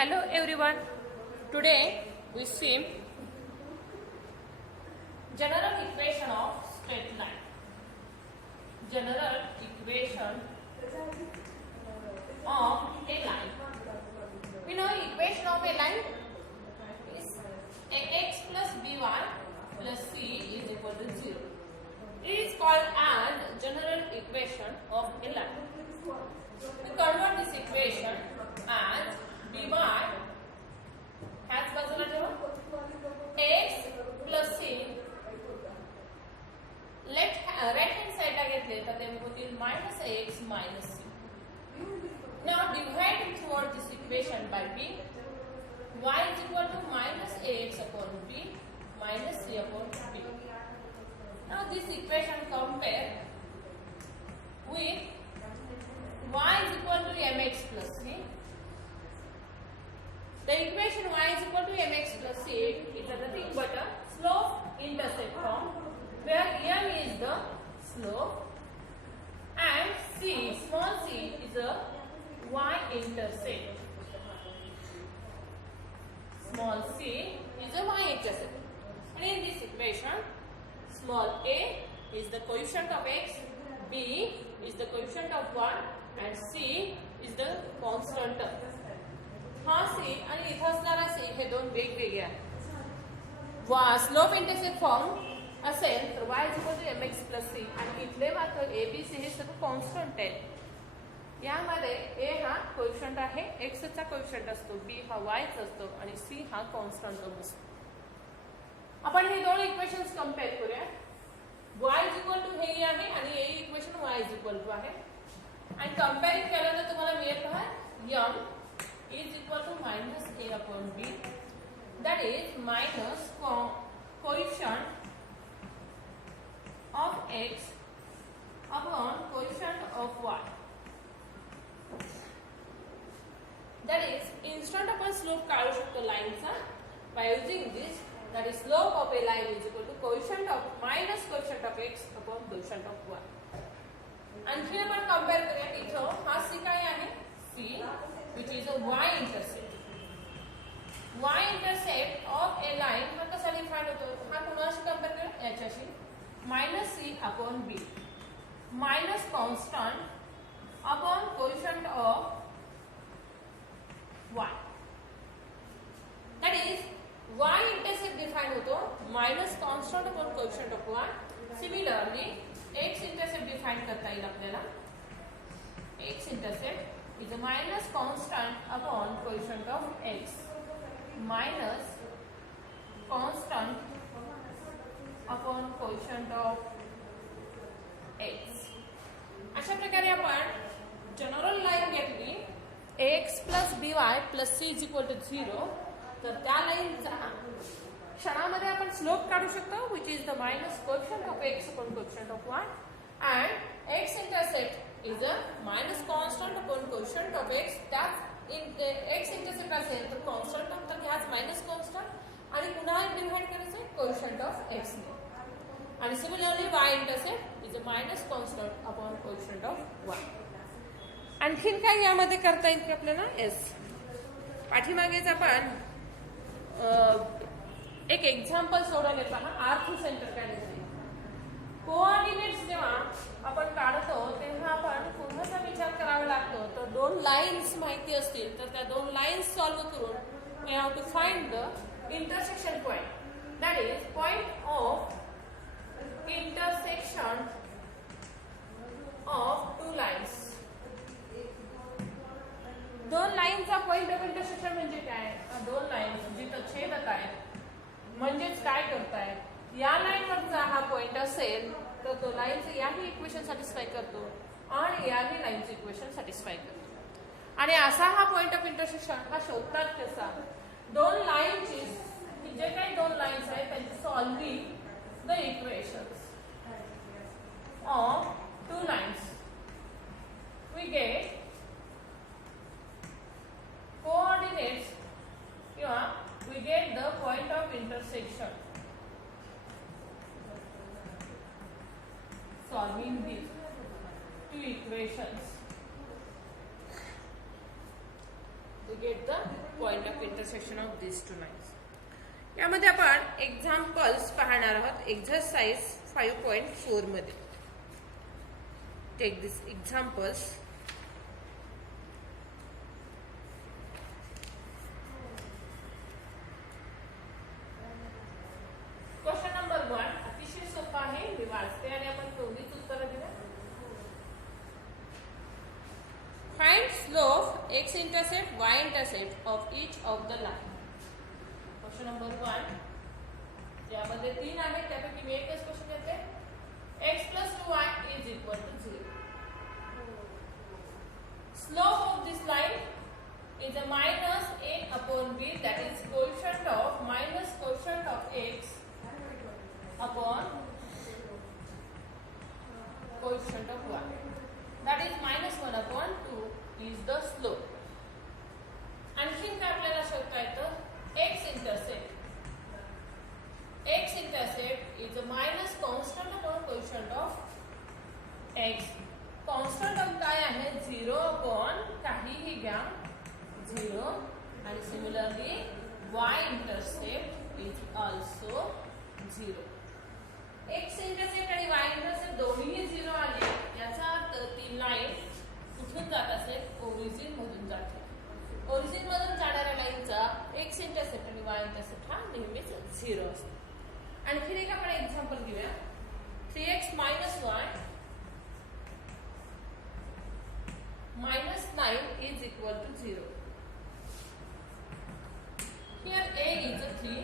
Hello everyone. Today we see general equation of straight line. General equation of a line. We know equation of a line is ax plus by plus c is equal to 0. It is called as general equation of a line. We convert this equation as by has बाजूला ठेवा x plus c right hand side ला घेतले तर ते होतील minus x minus c. Now divide toward this equation by b. Y is equal to minus ax upon b minus c upon b. Now this equation compare with y is equal to mx plus c. The equation y is equal to mx plus c is nothing but a slope intercept form, where m is the slope and c, small c, is a y-intercept. Small c is a y-intercept. And in this equation, small a is the coefficient of x, b is the coefficient of y, and c is the constant term. हा सी आणि इथं असणारा सी हे दोन वेगवेगळे आहेत. Slope intercept form असेल तर y is equal to mx plus c आणि इथले मात्र a b c हे सर्व कॉन्स्टंट आहेत. यामध्ये a हा कोएफिशिएंट आहे, x चा कोएफिशिएंट असतो, b हा y चा असतो आणि c हा कॉन्स्टंट टर्म असतो. आपण हे दोन इक्वेशन्स कंपेअर करूया. y इज इक्वल टू हे आहे आणि a equation y is equal to आहे आणि कंपेअरिंग केलं तर तुम्हाला मिळेल काय m is equal to minus a upon b, that is minus coefficient of x upon coefficient of y. That is instant आपण slope काढू शकतो लाईनचा by using this, that is slope of a line is equal to coefficient of minus coefficient of x upon coefficient of y. आणखी आपण कंपेअर करूया. इथं हा c काय आहे, c which is a y-intercept. Y-intercept of a line हा कसा डिफाइन होतो, हा कुणाशी कंपेअर करूया, याच्याशी, minus c upon b minus constant upon coefficient of y. That is y-intercept define होतो minus constant upon coefficient of y. Similarly x-intercept define करता येईल आपल्याला. x-intercept is a minus constant upon coefficient of x minus constant upon coefficient of x. अशा प्रकारे आपण general line घेतली ax plus by plus c is equal to 0, तर त्या लाईनचा क्षणामध्ये आपण स्लोप काढू शकतो which is the minus coefficient of x upon coefficient of y, and x intercept is a minus constant upon coefficient of x. त्याच x intercept असेल तर कॉन्स्टंट टर्म तर घ्याच मायनस कॉन्स्टंट आणि पुन्हा डिवाइड करायचं कोएफिशिएंट ऑफ x ने. आणि similarly y intercept is a minus constant upon coefficient of y. आणखीन काय यामध्ये करता येईल की आपल्याला s पाठीमागेच आपण एक एक्झाम्पल सोडवले पहा, आर्थ सेंटर काढायचं. कोऑर्डिनेट्स जेव्हा आपण काढतो तेव्हा आपण पुन्हा विचार करावा लागतो. तर दोन लाईन्स माहिती असतील तर त्या दोन लाईन्स सॉल्व्ह करून we have to find the intersection point, that is point of intersection of two lines. दोन लाईनचा पॉइंट ऑफ इंटरसेक्शन म्हणजे काय, दोन लाईन्स जिथं छेदत आहेत म्हणजेच काय करतायत, या लाईनवरचा हा पॉइंट असेल तर तो लाईनचं याही इक्वेशन सॅटिस्फाय करतो आणि याही लाईनचं इक्वेशन सॅटिस्फाय करतो. आणि असा हा पॉइंट ऑफ इंटरसेक्शन हा शोधतात कसा, दोन लाईनची जे काही दोन लाईन्स आहेत त्यांची solving the equations of two lines we get coordinates किंवा we get the point of intersection. Solving these two equations, we get the point point of intersection of this two lines. यामध्ये आपण examples पाहणार आहोत exercise 5.4 मध्ये. Take this examples. Question number 1 अतिशय सोपा आहे. मी वाचते आणि आपण दोघीच उत्तर देऊया. Find slope, x intercept, y intercept of each of the line. Question number 1 यामध्ये 3 आहेत त्यापैकी मी एकच क्वेश्चन घेते. x plus 2y is equal to 0. Slope of this line is a minus a upon b, that is quotient of minus quotient of x upon quotient of y, that is minus 1 upon 2 is the slope. आणखीन काय आपल्याला शोधता येतं. x intercept is a minus constant upon quotient of x. Constant of काय आहे 0 अपॉन काहीही घ्या 0. आणि similarly y intercept is also 0. x intercept आणि y इंटरसेप्ट दोन्हीही 0 आले याचा अर्थ ती लाईन कुठून जात असेल, ओरिजिन मधून जाते. ओरिजिन मधून जाणाऱ्या लाईनचा x इंटरसेप्ट आणि y इंटरसेप्ट हा नेहमीच 0 असतो. आणखी एक आपण एक्झाम्पल घेऊया. 3x minus y minus 9 is equal to 0. Here a is a 3,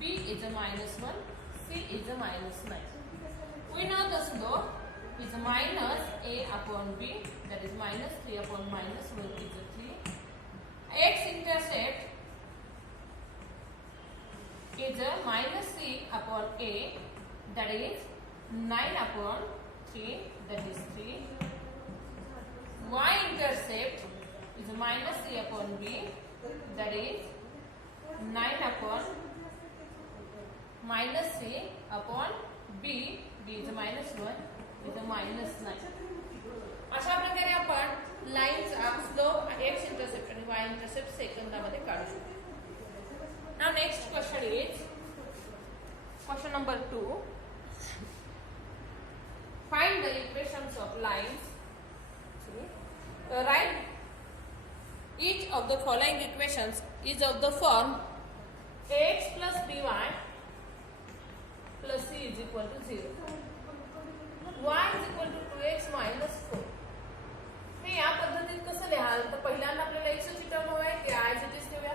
b is a minus 1, c is a minus 9. We know the slope is a minus a upon b, that is minus 3 upon minus 1 is a 3. X intercept is a minus c upon a, that is 9 upon 3, that is 3. Y intercept is a minus c upon b, that is 9 upon minus c upon b, b is a minus 1, is a minus 9. अशा प्रकारे आपण लाईनचा slope x intercept आणि y intercept सेकंदामध्ये काढू शकतो. Now next question is question number 2. Find the equations of lines. Write each of the following equations is of the form ax plus by plus c is equal to 0. y is equal to 2x minus 4. हे या पद्धतीत कसं लिहाल तर पहिल्यांदा आपल्याला x ची टर्म हवी आहे की I ची टेस्ट ठेवूया.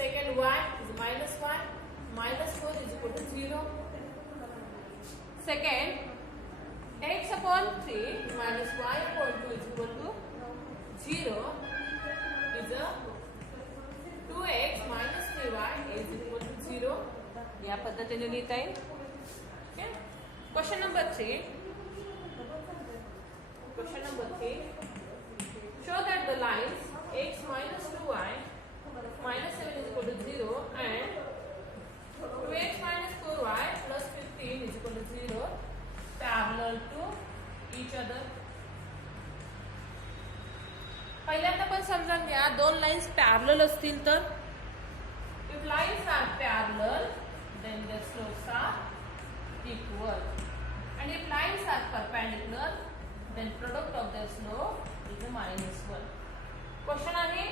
सेकंड y is minus 1 minus 4 is equal to 0. Second x upon 3 minus y upon 2 is equal to 0 is a 2x minus 3y is equal to 0. या पद्धतीने लिहिता येईल. Okay. Question number 3. Question number 3. Show that the lines x minus 2y minus 7 is equal to 0 and 2x minus 4y plus 15 is equal to 0 parallel to each other. पहिल्यांदा पण समजून घ्या दोन lines parallel असतील तर if lines are parallel then their slopes are equal and if lines are perpendicular then product of their slope is a -1. क्वेश्चन आहे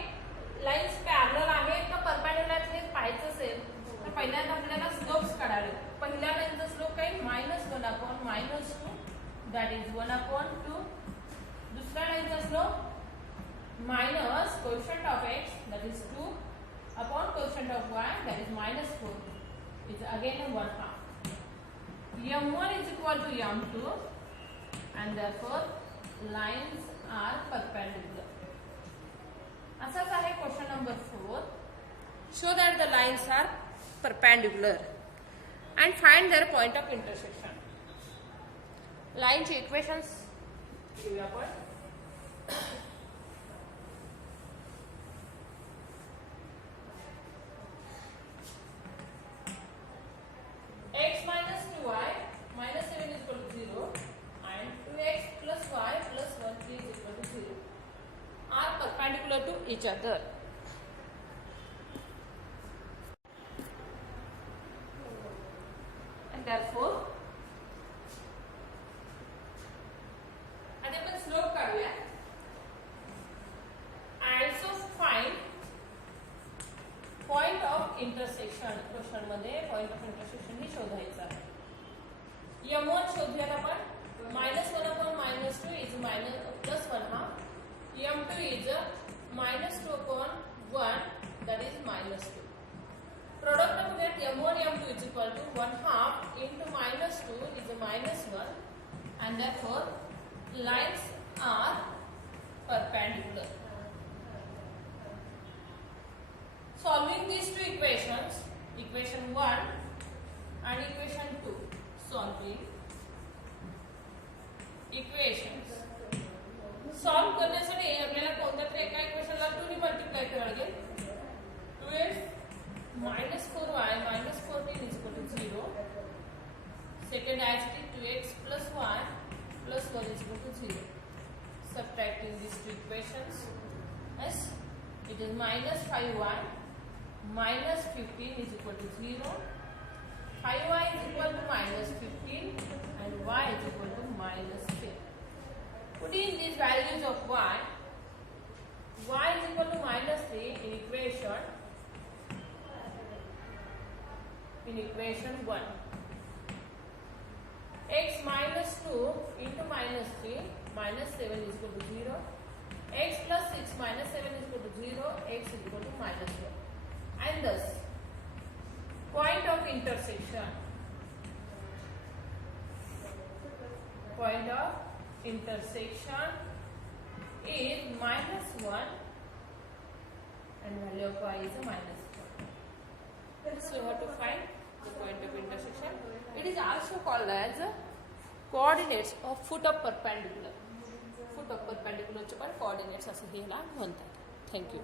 lines parallel आहेत का परपेंडिक्युलर आहेत हे पाहायचं असेल तर पहिल्यांदा आपल्याला स्लोप्स काढावे. पहिल्या लाईनचा स्लोप काय -1 upon -2 that is 1 upon 2. दुसऱ्या लाईनचा slope minus quotient of x, that is 2 upon quotient of y, that is -4. It's again 1/2. m1 is equal to m2 and therefore lines are perpendicular. असाच आहे question number 4. Show that the lines are perpendicular and find their point of intersection. Line ची इक्वेशन्स घेऊया आपण. x minus 2y minus 7 is equal to 0 and 2x plus y plus 1 is equal to 0 are perpendicular to each other. Intersection क्वेश्चनमध्ये point of intersection ही शोधायचा आहे. M1 शोधूयात आपण. -1 upon -2 is +1/2. M2 is -2 upon 1, that is -2. Product of that M1 M2 is equal to 1/2 into -2 is -1, and therefore lines are perpendicular. Solving these two equations, equation 1 and equation 2, solving equations. Solve करण्यासाठी आपल्याला कोणत्या तरी एका इक्वेशनला 2 ने मल्टिप्लाय करावं लागेल. 2x -4y -14 is equal to 0. Second as it is 2x plus y plus 1 is equal to 0. Subtracting these two equations, yes, it is -5y -15 is equal to 0. 5y is equal to -15 and y is equal to -10. Put in these values of y is equal to -3 in equation 1. X -2 into -3 -7 is equal to 0. X plus 6 -7 is equal to 0. X is equal to -1. And thus point of intersection is -1 and value of y is a -1. So you have to find the point of intersection. It is also called as coordinates of foot of perpendicular. Foot of perpendicular चे पण coordinates असे ह्याला म्हणतात. Thank you.